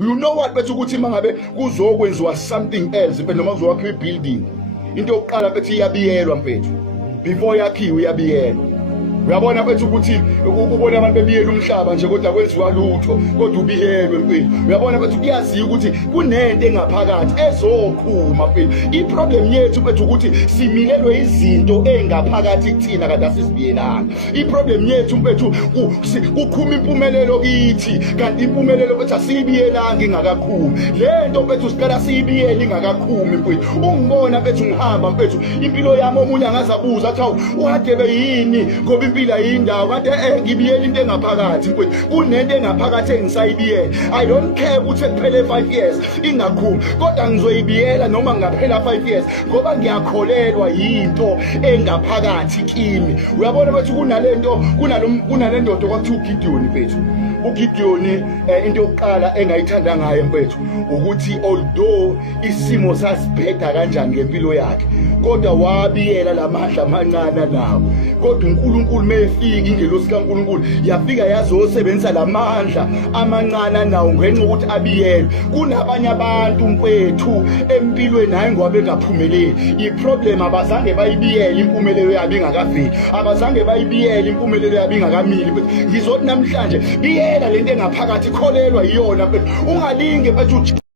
You know what bethu ukuthi mangabe kuzokwenziwa something else mfethu noma kuzokwakhiwa ibuilding into yokuqala bethu iyabiyelwa mfethu before yakhiwe iyabiyelwa. Uyabona bethu ukuthi ukubona abantu bebiyela umhlaba nje kodwa kwenziwa lutho kodwa ubiyelwe mfethu. Uyabona bethu kuyaziwa ukuthi kunento engaphakathi ezokhuma mfethu. Iproblem yethu bethu ukuthi similelwe izinto engaphakathi kuthina kade asizibiyelanga. Iproblem yethu mfethu kukhuma impumelelo kithi kanti impumelelo bethu asibiyelanga ingakakhumi. Lento bethu siqala siyibiyele ingakakhumi mfethu. Ungibona bethu ngihamba mfethu impilo yami omunye angazabuza athi hawu uhade beyini ngoba impila yindawo kade ngibiyela into engaphakathi mfethu. Kunento engaphakathi engisayibiyela. I don't care ukuthi kuphele 5 years ingakhumi kodwa ngizoyibiyela noma ngaphela 5 years ngoba ngiyakholelwa yinto engaphakathi kimi. Uyabona bethu kunalento kunalento kwakuthiwa uGideon mfethu. uGideon into yokuqala engayithanda ngaye mfethu ukuthi although isimo sasibheda kanjani ngempilo yakhe kodwa wabiyela lamandla amancane nawo. Kodwa uNkulunkulu mayefika ingelosi kaNkulunkulu yafika yazosebenzisa lamandla amancane nawo ngenxa ukuthi abiyelwe. Kunabanye abantu mfethu empilweni hayi ngoba bengaphumeleli. Iproblem abazange bayibiyele impumelelo yabo ingakaveli. Abazange bayibiyele impumelelo yabo ingakamili. Ngizothi namhlanje biyela lento engaphakathi kholelwa iyona mfethu. Ungalinge mfethu